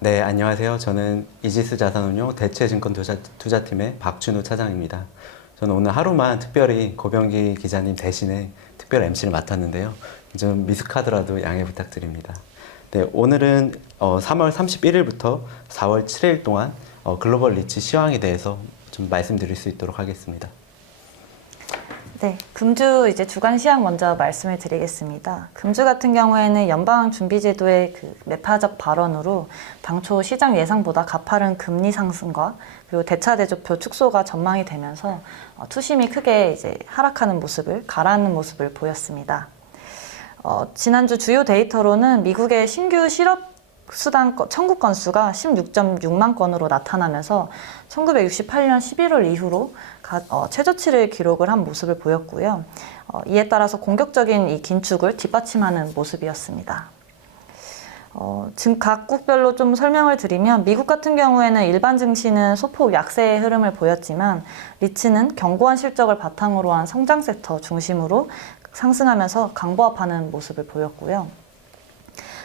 네, 안녕하세요. 저는 이지스 자산운용 대체증권 투자팀의 박준우 차장입니다. 저는 오늘 하루만 특별히 고병기 기자님 대신에 특별 MC를 맡았는데요. 좀 미숙하더라도 양해 부탁드립니다. 네, 오늘은 3월 31일부터 4월 7일 동안 글로벌 리츠 시황에 대해서 좀 말씀드릴 수 있도록 하겠습니다. 네, 금주 이제 주간 시황 먼저 말씀을 드리겠습니다. 금주 같은 경우에는 연방준비제도의 그 매파적 발언으로 당초 시장 예상보다 가파른 금리 상승과 그리고 대차대조표 축소가 전망이 되면서 투심이 크게 이제 하락하는 모습을 가라앉는 모습을 보였습니다. 지난주 주요 데이터로는 미국의 신규 실업 수당 청구 건수가 16.6만 건으로 나타나면서 1968년 11월 이후로 최저치를 기록을 한 모습을 보였고요. 이에 따라서 공격적인 이 긴축을 뒷받침하는 모습이었습니다. 지금 각국별로 좀 설명을 드리면 미국 같은 경우에는 일반 증시는 소폭 약세의 흐름을 보였지만 리츠는 견고한 실적을 바탕으로 한 성장 섹터 중심으로 상승하면서 강보합하는 모습을 보였고요.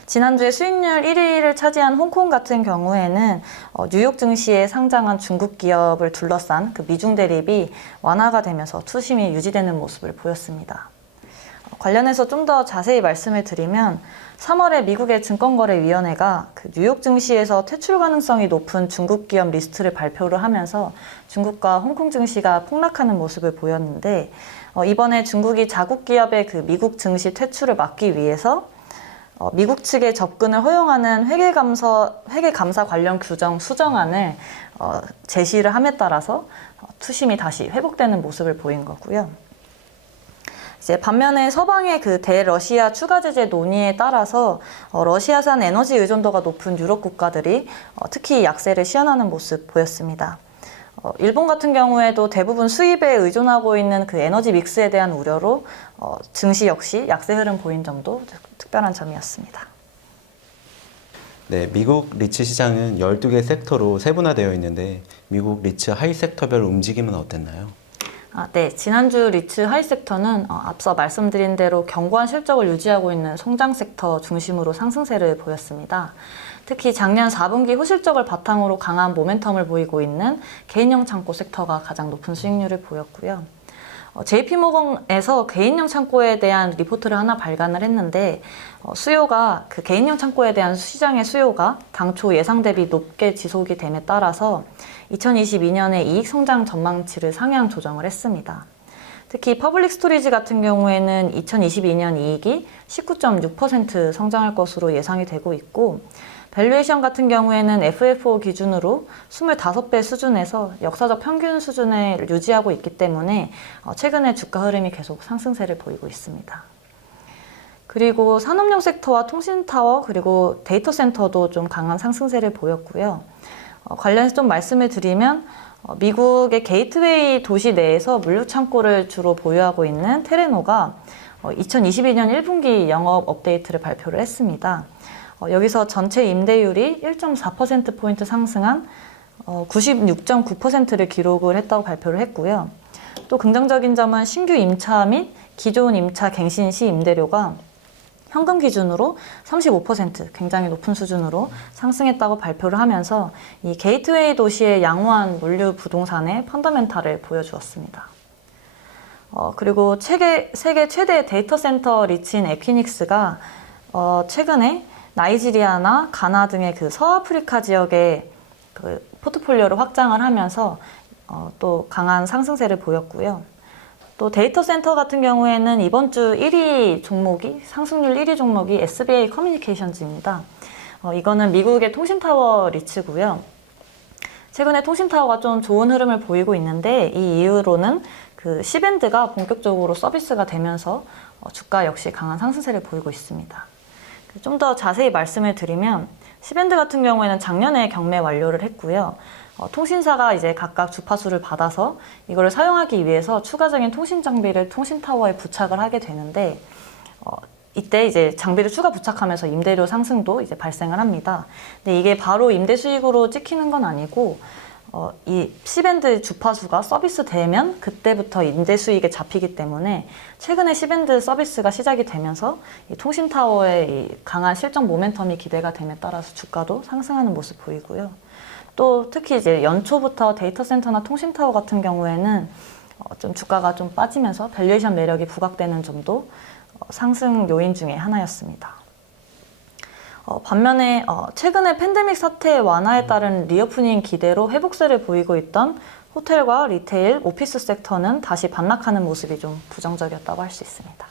지난주에 수익률 1위를 차지한 홍콩 같은 경우에는 뉴욕 증시에 상장한 중국 기업을 둘러싼 그 미중 대립이 완화가 되면서 투심이 유지되는 모습을 보였습니다. 관련해서 좀 더 자세히 말씀을 드리면 3월에 미국의 증권거래위원회가 그 뉴욕 증시에서 퇴출 가능성이 높은 중국 기업 리스트를 발표를 하면서 중국과 홍콩 증시가 폭락하는 모습을 보였는데 이번에 중국이 자국 기업의 그 미국 증시 퇴출을 막기 위해서 미국 측의 접근을 허용하는 회계감사 관련 규정 수정안을 제시를 함에 따라서 투심이 다시 회복되는 모습을 보인 거고요. 이제 반면에 서방의 그 대러시아 추가 제재 논의에 따라서 러시아산 에너지 의존도가 높은 유럽 국가들이 특히 약세를 시현하는 모습 보였습니다. 일본 같은 경우에도 대부분 수입에 의존하고 있는 그 에너지 믹스에 대한 우려로 증시 역시 약세 흐름 보인 점도 특별한 점이었습니다. 네, 미국 리츠 시장은 12개 섹터로 세분화되어 있는데 미국 리츠 하이 섹터별 움직임은 어땠나요? 네, 지난주 리츠 하이 섹터는 앞서 말씀드린 대로 견고한 실적을 유지하고 있는 성장 섹터 중심으로 상승세를 보였습니다. 특히 작년 4분기 호실적을 바탕으로 강한 모멘텀을 보이고 있는 개인용 창고 섹터가 가장 높은 수익률을 보였고요. JP모건에서 개인용 창고에 대한 리포트를 하나 발간을 했는데 수요가 그 개인용 창고에 대한 시장의 수요가 당초 예상 대비 높게 지속이 됨에 따라서 2022년에 이익 성장 전망치를 상향 조정을 했습니다. 특히 퍼블릭 스토리지 같은 경우에는 2022년 이익이 19.6% 성장할 것으로 예상이 되고 있고 밸류에이션 같은 경우에는 FFO 기준으로 25배 수준에서 역사적 평균 수준을 유지하고 있기 때문에 최근에 주가 흐름이 계속 상승세를 보이고 있습니다. 그리고 산업용 섹터와 통신타워 그리고 데이터 센터도 좀 강한 상승세를 보였고요. 관련해서 좀 말씀을 드리면 미국의 게이트웨이 도시 내에서 물류 창고를 주로 보유하고 있는 테레노가 2022년 1분기 영업 업데이트를 발표를 했습니다. 여기서 전체 임대율이 1.4%포인트 상승한 96.9%를 기록을 했다고 발표를 했고요. 또 긍정적인 점은 신규 임차 및 기존 임차 갱신 시 임대료가 현금 기준으로 35% 굉장히 높은 수준으로 상승했다고 발표를 하면서 이 게이트웨이 도시의 양호한 물류 부동산의 펀더멘탈을 보여주었습니다. 그리고 세계 최대 데이터 센터 리츠인 에퀴닉스가 최근에 나이지리아나 가나 등의 그 서아프리카 지역의 그 포트폴리오를 확장을 하면서 또 강한 상승세를 보였고요. 또 데이터 센터 같은 경우에는 이번 주 1위 종목이 상승률 1위 종목이 SBA 커뮤니케이션즈입니다. 이거는 미국의 통신타워 리츠고요. 최근에 통신타워가 좀 좋은 흐름을 보이고 있는데 이 이유로는 그 C밴드가 본격적으로 서비스가 되면서 주가 역시 강한 상승세를 보이고 있습니다. 좀 더 자세히 말씀을 드리면 C밴드 같은 경우에는 작년에 경매 완료를 했고요. 통신사가 이제 각각 주파수를 받아서 이거를 사용하기 위해서 추가적인 통신 장비를 통신타워에 부착을 하게 되는데 이때 이제 장비를 추가 부착하면서 임대료 상승도 이제 발생을 합니다. 근데 이게 바로 임대 수익으로 찍히는 건 아니고 이 C밴드 주파수가 서비스되면 그때부터 임대 수익에 잡히기 때문에 최근에 C밴드 서비스가 시작이 되면서 이 통신타워의 이 강한 실적 모멘텀이 기대가 됨에 따라서 주가도 상승하는 모습 보이고요. 또 특히 이제 연초부터 데이터 센터나 통신타워 같은 경우에는 좀 주가가 좀 빠지면서 밸류에이션 매력이 부각되는 점도 상승 요인 중에 하나였습니다. 반면에 최근에 팬데믹 사태 완화에 따른 리오프닝 기대로 회복세를 보이고 있던 호텔과 리테일, 오피스 섹터는 다시 반락하는 모습이 좀 부정적이었다고 할 수 있습니다.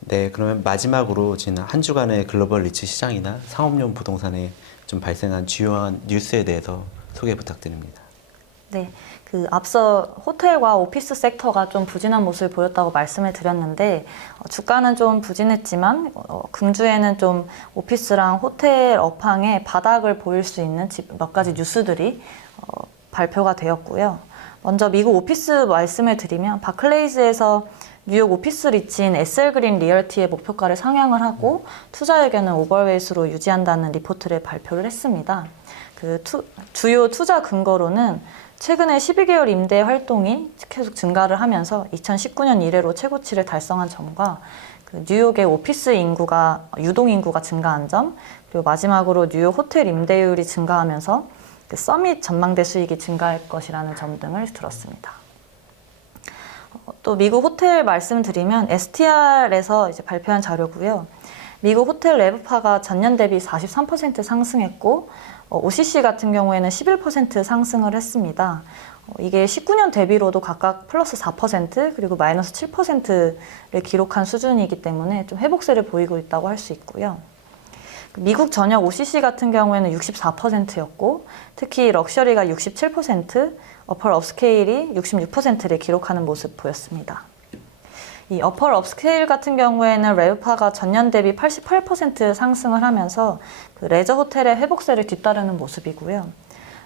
네, 그러면 마지막으로 지난 한 주간의 글로벌 리츠 시장이나 상업용 부동산에 좀 발생한 주요한 뉴스에 대해서 소개 부탁드립니다. 네, 앞서 호텔과 오피스 섹터가 좀 부진한 모습을 보였다고 말씀을 드렸는데 주가는 좀 부진했지만 금주에는 좀 오피스랑 호텔 업황에 바닥을 보일 수 있는 몇 가지 뉴스들이 발표가 되었고요. 먼저 미국 오피스 말씀을 드리면 바클레이즈에서 뉴욕 오피스 리츠인 SL그린 리얼티의 목표가를 상향을 하고 투자 의견을 오버웨이스로 유지한다는 리포트를 발표를 했습니다. 주요 투자 근거로는 최근에 12개월 임대 활동이 계속 증가를 하면서 2019년 이래로 최고치를 달성한 점과 뉴욕의 오피스 인구가 유동 인구가 증가한 점, 그리고 마지막으로 뉴욕 호텔 임대율이 증가하면서 서밋 전망대 수익이 증가할 것이라는 점 등을 들었습니다. 또 미국 호텔 말씀드리면 STR에서 이제 발표한 자료고요. 미국 호텔 레브파가 전년 대비 43% 상승했고 OCC 같은 경우에는 11% 상승을 했습니다. 이게 19년 대비로도 각각 플러스 4% 그리고 마이너스 7%를 기록한 수준이기 때문에 좀 회복세를 보이고 있다고 할 수 있고요. 미국 전역 OCC 같은 경우에는 64%였고 특히 럭셔리가 67%, 어펄 업스케일이 66%를 기록하는 모습 보였습니다. 이 어펄 업스케일 같은 경우에는 레브파가 전년 대비 88% 상승을 하면서 레저 호텔의 회복세를 뒤따르는 모습이고요.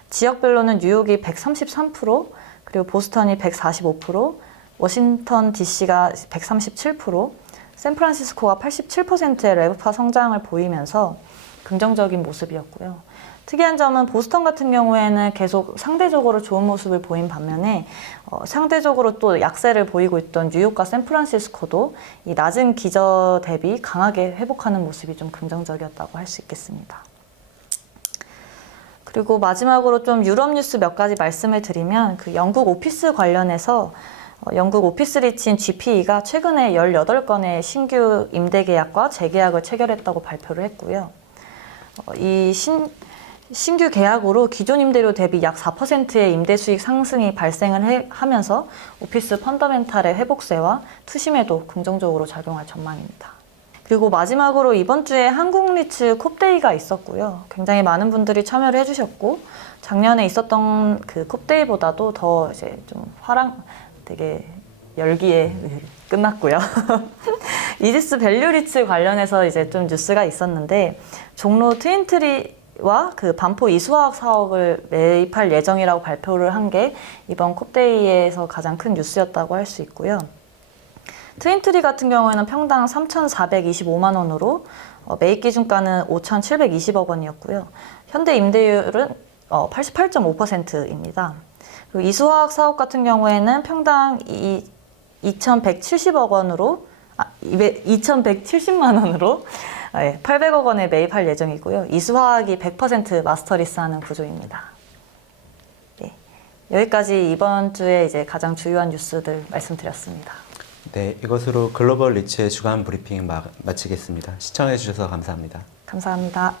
지역별로는 뉴욕이 133%, 그리고 보스턴이 145%, 워싱턴 DC가 137%, 샌프란시스코가 87%의 레브파 성장을 보이면서 긍정적인 모습이었고요. 특이한 점은 보스턴 같은 경우에는 계속 상대적으로 좋은 모습을 보인 반면에 상대적으로 또 약세를 보이고 있던 뉴욕과 샌프란시스코도 이 낮은 기저 대비 강하게 회복하는 모습이 좀 긍정적이었다고 할 수 있겠습니다. 그리고 마지막으로 좀 유럽 뉴스 몇 가지 말씀을 드리면 영국 오피스 관련해서 영국 오피스 리츠인 GPE가 최근에 18건의 신규 임대 계약과 재계약을 체결했다고 발표를 했고요. 이 신규 계약으로 기존 임대료 대비 약 4%의 임대 수익 상승이 발생을 하면서 오피스 펀더멘탈의 회복세와 투심에도 긍정적으로 작용할 전망입니다. 그리고 마지막으로 이번 주에 한국 리츠 콥데이가 있었고요. 굉장히 많은 분들이 참여를 해주셨고 작년에 있었던 그 콥데이보다도 더 이제 좀 되게 열기에 끝났고요. 이지스 밸류 리츠 관련해서 이제 좀 뉴스가 있었는데 종로 트윈트리와 반포 이수화학 사업을 매입할 예정이라고 발표를 한 게 이번 콥데이에서 가장 큰 뉴스였다고 할 수 있고요. 트윈트리 같은 경우에는 평당 3,425만 원으로 매입 기준가는 5,720억 원이었고요. 현대 임대율은 88.5%입니다. 그리고 이수화학 사업 같은 경우에는 평당 2,170억 원으로 2,170만 원으로 800억 원에 매입할 예정이고요. 이수화학이 100% 마스터리스하는 구조입니다. 네, 여기까지 이번 주에 이제 가장 주요한 뉴스들 말씀드렸습니다. 네, 이것으로 글로벌 리츠의 주간 브리핑 마치겠습니다. 시청해 주셔서 감사합니다. 감사합니다.